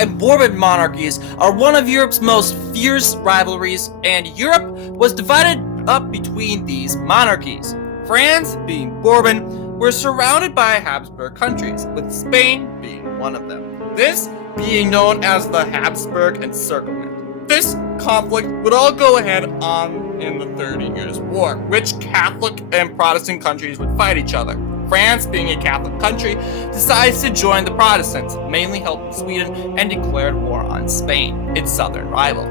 and Bourbon monarchies are one of Europe's most fierce rivalries, and Europe was divided up between these monarchies. France, being Bourbon, were surrounded by Habsburg countries, with Spain being one of them. This being known as the Habsburg Encirclement. This conflict would all go ahead on in the 30 Years' War, which Catholic and Protestant countries would fight each other. France, being a Catholic country, decides to join the Protestants, mainly helping Sweden, and declared war on Spain, its southern rival.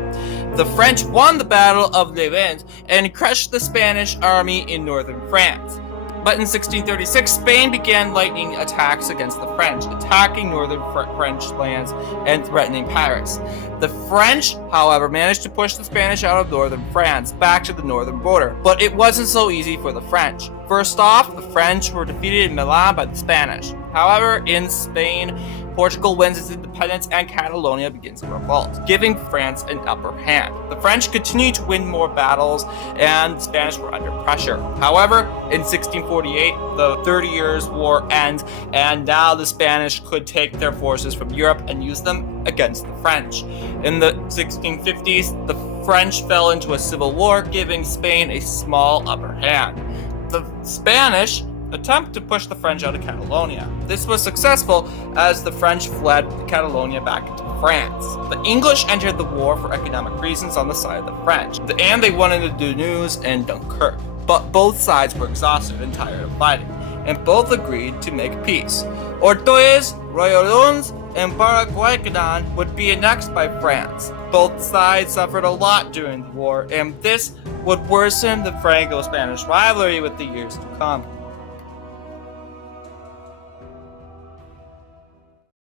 The French won the Battle of Levant and crushed the Spanish army in northern France. But in 1636, Spain began lightning attacks against the French, attacking northern French lands and threatening Paris. The French, however, managed to push the Spanish out of northern France back to the northern border, but it wasn't so easy for the French. First off, the French were defeated in Milan by the Spanish. However, in Spain, Portugal wins its independence and Catalonia begins a revolt, giving France an upper hand. The French continued to win more battles and the Spanish were under pressure. However, in 1648, the 30 Years' War ends, and now the Spanish could take their forces from Europe and use them against the French. In the 1650s, the French fell into a civil war, giving Spain a small upper hand. The Spanish attempt to push the French out of Catalonia. This was successful as the French fled Catalonia back into France. The English entered the war for economic reasons on the side of the French, and they won into Toulouse and Dunkirk. But both sides were exhausted and tired of fighting, and both agreed to make peace. Ortoes, Royaumes, and Paraguay would be annexed by France. Both sides suffered a lot during the war, and this would worsen the Franco-Spanish rivalry with the years to come.